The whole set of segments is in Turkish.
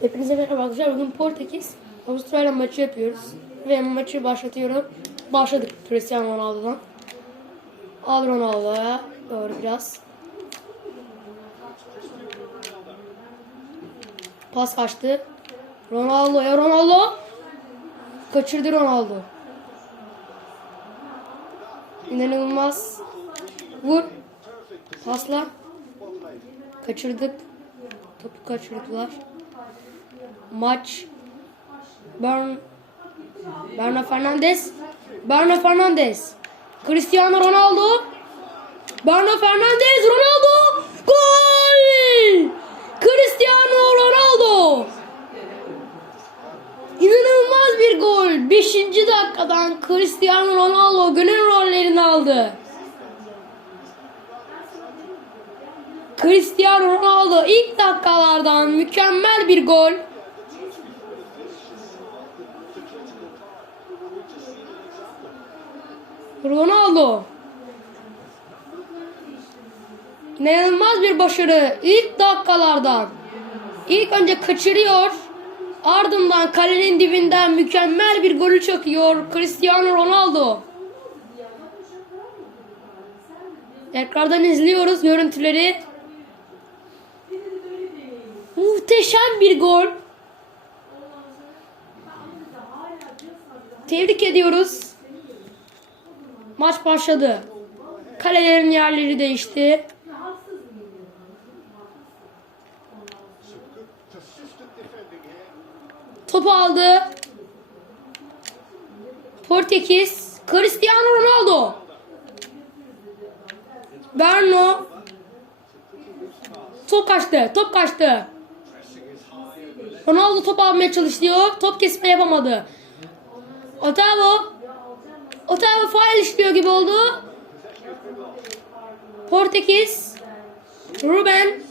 Hepinize merhaba arkadaşlar. Bugün Portekiz Avustralya maçı yapıyoruz. Ve maçı başlatıyorum. Başladık Cristiano Ronaldo'dan. Al Ronaldo'ya doğru biraz. Pas kaçtı. Ronaldo'ya Ronaldo. Kaçırdı Ronaldo. İnanılmaz. Vur. Pasla. Kaçırdık. Topu kaçırdılar. Maç. Bern Berna Fernandez. Berna Fernandez. Cristiano Ronaldo. Berna Fernandez. Ronaldo. Gol! Cristiano Ronaldo. İnanılmaz bir gol. 5. dakikadan Cristiano Ronaldo gönül rollerini aldı. Cristiano Ronaldo ilk dakikalardan mükemmel bir gol. Ronaldo. İnanılmaz bir başarı ilk dakikalardan. İlk önce kaçırıyor. Ardından kalenin dibinden mükemmel bir golü çakıyor Cristiano Ronaldo. Tekrardan izliyoruz görüntüleri. Muhteşem bir gol. Tebrik ediyoruz. Maç başladı. Kalelerin yerleri değişti. Topu aldı. Portekiz. Cristiano Ronaldo. Berno. Top kaçtı. Top kaçtı. Ronaldo top almaya çalışıyor. Top kesme yapamadı. Otavo. Otavo faal işliyor gibi oldu. Portekiz. Ruben.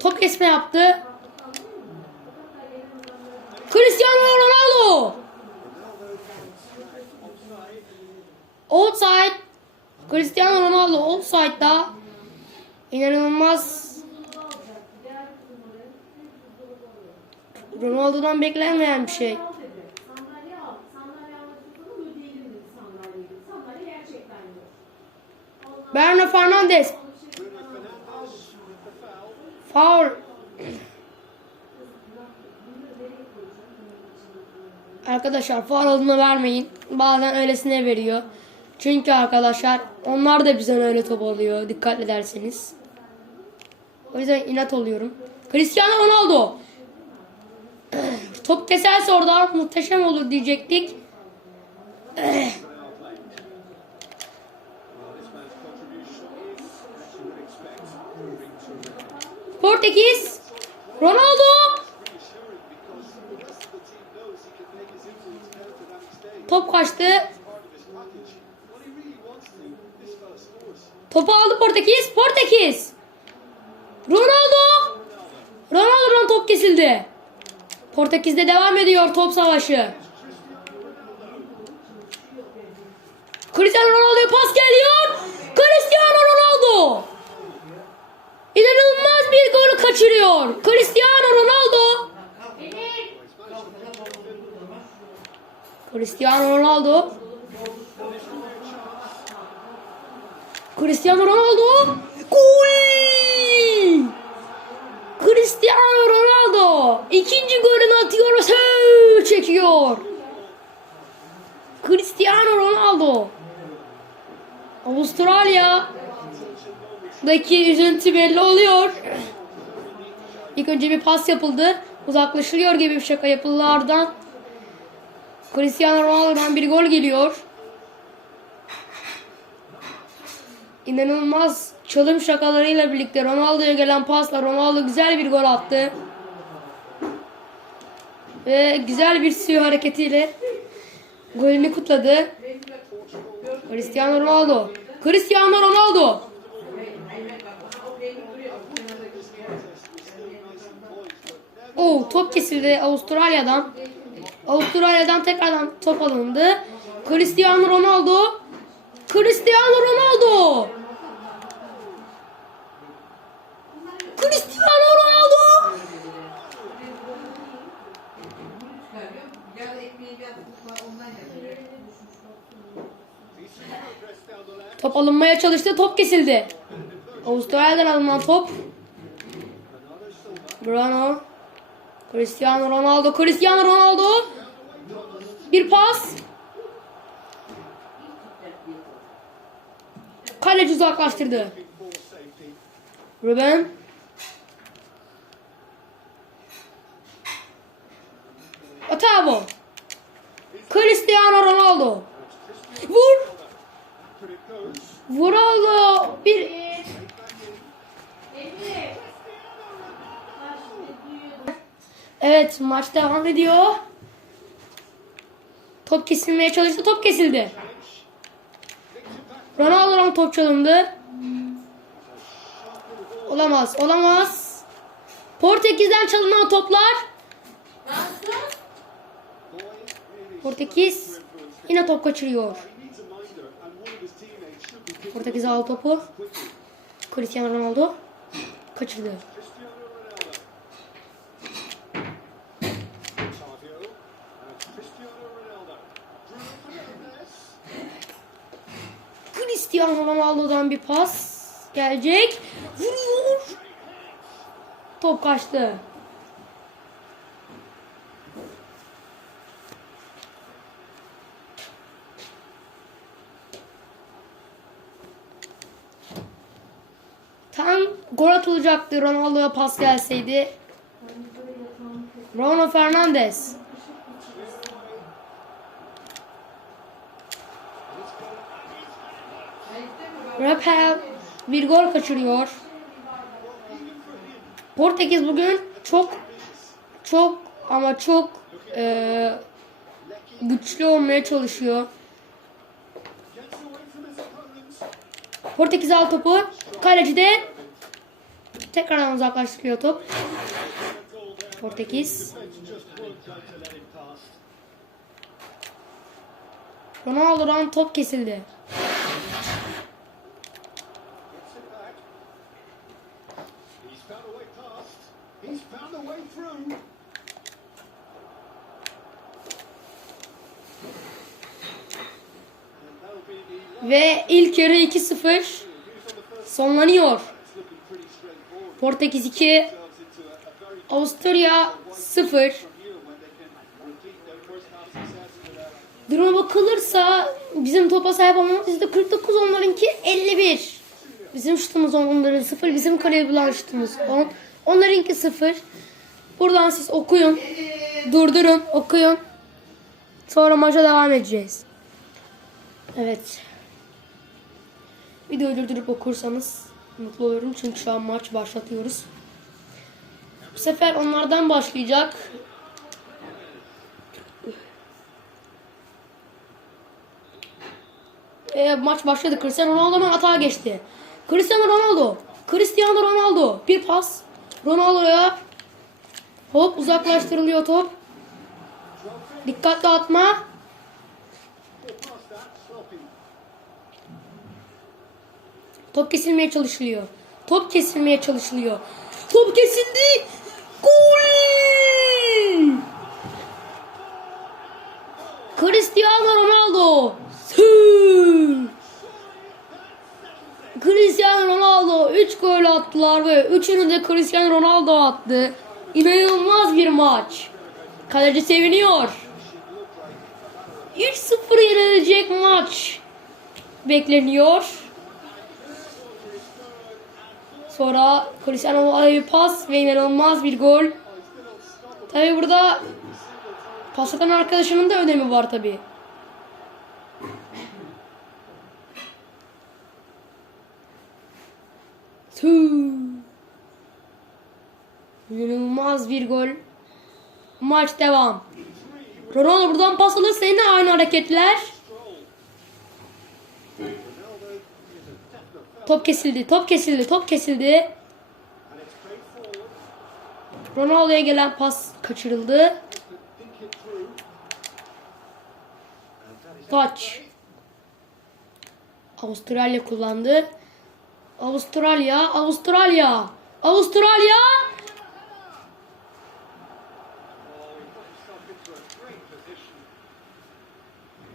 Top kesme yaptı. Cristiano Ronaldo. Outside. Cristiano Ronaldo offside'da. İnanılmaz. Ronaldo'dan beklenmeyen bir şey. Berno Fernandez. Foul. Arkadaşlar faul olduğunu vermeyin. Bazen öylesine veriyor. Çünkü arkadaşlar onlar da bizden öyle top alıyor. Dikkat ederseniz. O yüzden inat oluyorum. Cristiano Ronaldo. Top keserse orada muhteşem olur diyecektik. Portekiz. Ronaldo. Top kaçtı. Topu aldı Portekiz. Portekiz. Ronaldo. Ronaldo'dan top kesildi. Portekiz'de devam ediyor top savaşı. Cristiano Ronaldo'ya pas geliyor. Cristiano Ronaldo. İnanılmaz bir golü kaçırıyor. Cristiano Ronaldo. Cristiano Ronaldo. Cristiano Ronaldo. Gol! Cristiano Ronaldo ikinci golünü atıyor. Hı, çekiyor. Cristiano Ronaldo. Avustralya daki üzüntü belli oluyor. İlk önce bir pas yapıldı. Uzaklaşılıyor gibi bir şaka yapıldı ardından. Cristiano Ronaldo'dan bir gol geliyor. İnanılmaz çalım şakalarıyla birlikte Ronaldo'ya gelen pasla Ronaldo güzel bir gol attı. Ve güzel bir suyu hareketiyle golünü kutladı. Cristiano Ronaldo. Cristiano Ronaldo. Oo, top kesildi Avustralya'dan. Avustralya'dan tekrardan top alındı. Cristiano Ronaldo. Cristiano Ronaldo. Top alınmaya çalıştı. Top kesildi. Avustralya'dan alınan top. Bruno. Cristiano Ronaldo. Cristiano Ronaldo. Bir pas. Kaleci uzaklaştırdı. Ruben. Otavo. Cristiano Ronaldo. Vur. Bir. Ha şimdi duyuyor. Evet maç devam ediyor. Top kesilmeye çalıştı. Top kesildi. Ronaldo'dan top çalındı. Olamaz. Olamaz. Portekiz'den çalınan toplar. Portekiz yine top kaçırıyor. Portekiz aldı topu. Cristiano Ronaldo kaçırdı. Cristiano Ronaldo'dan bir pas gelecek. Vuruyor. Top kaçtı. Gol atılacaktı Ronaldo'ya pas gelseydi. Bruno Fernandes. Rapel bir gol kaçırıyor. Portekiz bugün çok çok ama çok eee, güçlü olmaya çalışıyor. Portekiz al topu. Kaleci de tekrardan uzaklaştırıyor top. Portekiz. Ronaldo'dan top kesildi. Ve ilk yarı 2-0 sonlanıyor. Portekiz 2, Themselves into a, a very Avusturya 0. here when they can repeat their first half success without Duruma bakılırsa bizim topa sahip olmamız %49 onlarınki 51. Bizim şutumuz 10, onların 0. Bizim kaleye bulan şutumuz 10. Onlarınki 0. Buradan siz okuyun. Durdurun, okuyun. Sonra maça devam edeceğiz. Evet. Videoyu durdurup okursanız mutlu olurum. Çünkü şu an maç başlatıyoruz. Bu sefer onlardan başlayacak. E, maç başladı. Cristiano Ronaldo'nun atağa geçti. Cristiano Ronaldo. Cristiano Ronaldo. Bir pas. Ronaldo'ya. Hop uzaklaştırılıyor top. Dikkatli atma. Top kesilmeye çalışılıyor. Top kesilmeye çalışılıyor. Top kesildi. Gol! Cristiano Ronaldo. Cristiano Ronaldo 3 gol attılar ve 3'ünü de Cristiano Ronaldo attı. İnanılmaz bir maç. Kaleci seviniyor. 3-0 yenilecek maç bekleniyor. Sonra Cristiano bir pas ve inanılmaz bir gol. Tabi burada pas atan arkadaşının da önemi var tabi. İnanılmaz bir gol. Maç devam. Ronaldo buradan pas alırsa yine aynı hareketler. Top kesildi, top kesildi, top kesildi. Ronaldo'ya gelen pas kaçırıldı. Taç. Avustralya kullandı. Avustralya, Avustralya, Avustralya.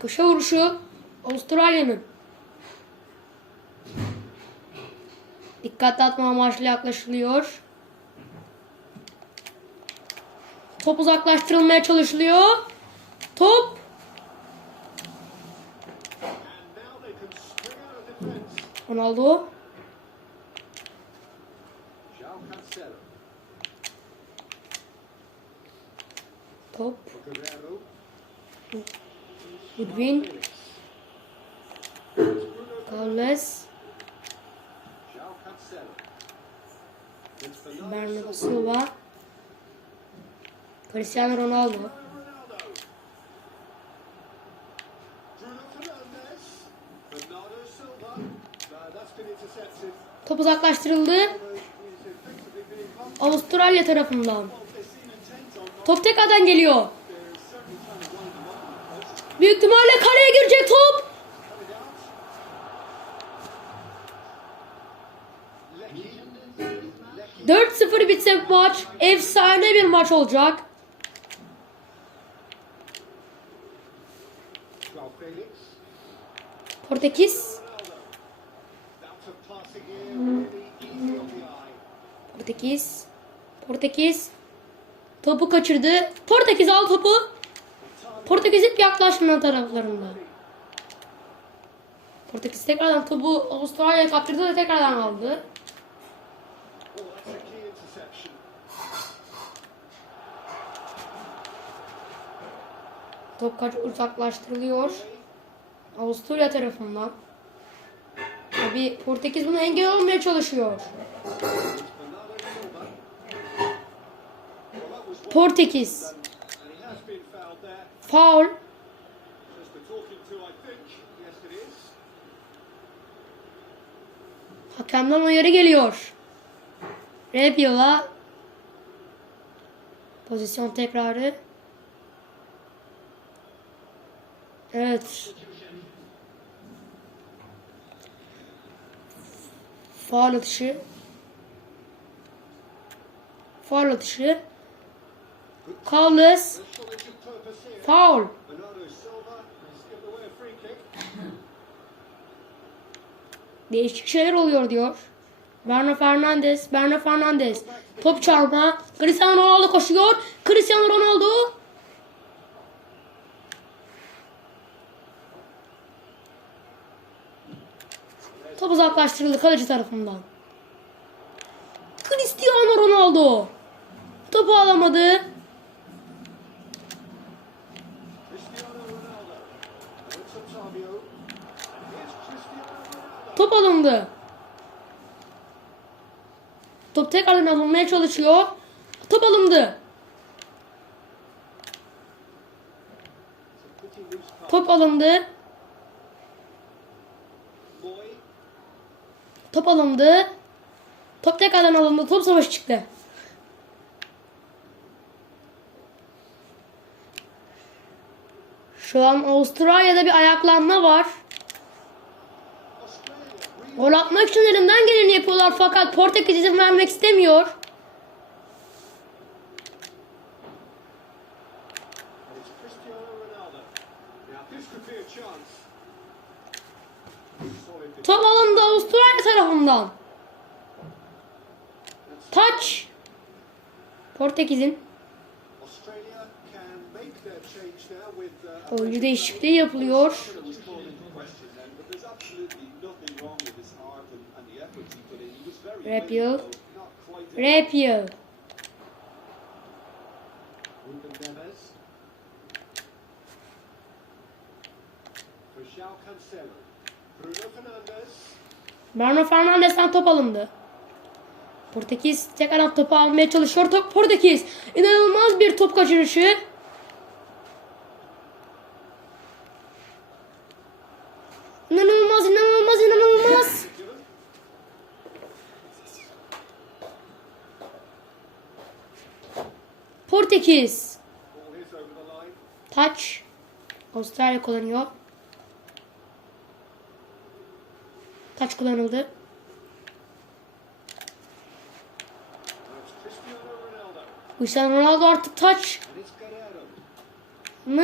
Köşe vuruşu Avustralya'nın. Dikkat dağıtma amaçlı yaklaşılıyor. Top uzaklaştırılmaya çalışılıyor. Top. Ronaldo. Top. Goodwin. Been intercepted. Top uzaklaştırıldı. Avustralya tarafından. Top tekrardan geliyor. Büyük ihtimalle kaleye girecek top. Lecky. 4-0 bitse maç efsane bir maç olacak. Eye. Portekiz. Portekiz. Topu kaçırdı. Portekiz al topu. Portekiz hep yaklaşmayan taraflarında. Portekiz tekrardan topu Avustralya'ya kaptırdı ve tekrardan aldı. Top kaç uzaklaştırılıyor. Avusturya tarafından. Tabi Portekiz buna engel olmaya çalışıyor. Portekiz. Foul. Hakemden uyarı geliyor. Rebiola pozisyon tekrarı. Evet. Faul atışı. Faul atışı. Carlos. Shot into purpose here. Faul. Bernardo Silva has given away a free kick. Değişik şeyler oluyor diyor. Berna Fernandez, Berna Fernandez. Top çarpma. Cristiano Ronaldo koşuyor. Cristiano Ronaldo. Top uzaklaştırıldı kaleci tarafından. Cristiano Ronaldo. Topu alamadı. Top alındı. Top tekrardan alınmaya çalışıyor. Top alındı. Top alındı. Top alındı. Top tekrardan alındı. Top savaşı çıktı. Şu an Avustralya'da bir ayaklanma var. Gol atmak için elinden geleni yapıyorlar fakat Portekiz izin vermek istemiyor. Top alındı Avustralya tarafından. Taç. Portekiz'in oyuncu değişikliği yapılıyor. Neves. For João Cancelo. Bruno Fernandes. Bruno Fernandes'ten top alındı. Portekiz tekrardan topu almaya çalışıyor. Top Portekiz. İnanılmaz bir top kaçırışı. İnanılmaz, inanılmaz, inanılmaz. Portekiz. Taç. Avustralya kullanıyor. Taç kullanıldı. Cristiano Ronaldo. Artık taç mı?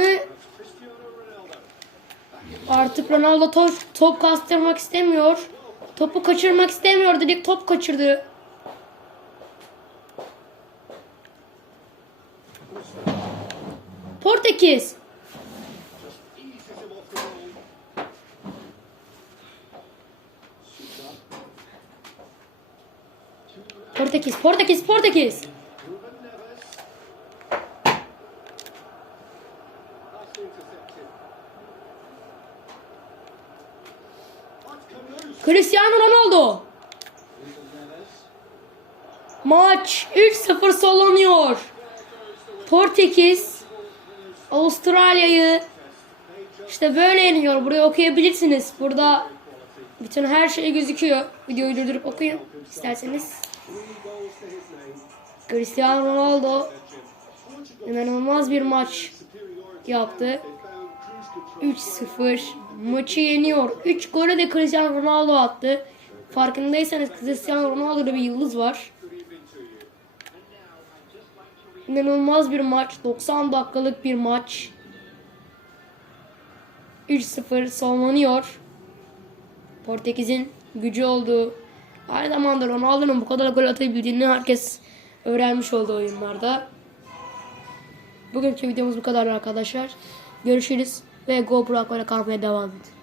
Artık Ronaldo top, top kastırmak istemiyor. Topu kaçırmak istemiyor. Direkt top kaçırdı. Portekiz. Portekiz, Portekiz, Portekiz. Cristiano Ronaldo. Maç 3-0 sallanıyor. Portekiz Avustralya'yı işte böyle yeniyor. Burayı okuyabilirsiniz. Burada bütün her şey gözüküyor. Videoyu durdurup okuyun isterseniz. Cristiano Ronaldo inanılmaz bir maç yaptı. They found cruise control. 3-0 maçı yeniyor. 3 golü de Cristiano Ronaldo attı. Farkındaysanız Cristiano Ronaldo'da bir yıldız var. İnanılmaz bir maç. 90 dakikalık bir maç. 3-0 savunlanıyor. Portekiz'in gücü olduğu. Aynı zamanda Ronaldo'nun bu kadar gol atabildiğini herkes öğrenmiş oldu oyunlarda. Bugünkü videomuz bu kadar arkadaşlar. Görüşürüz ve GoPro Aqua'da kalmaya devam edin.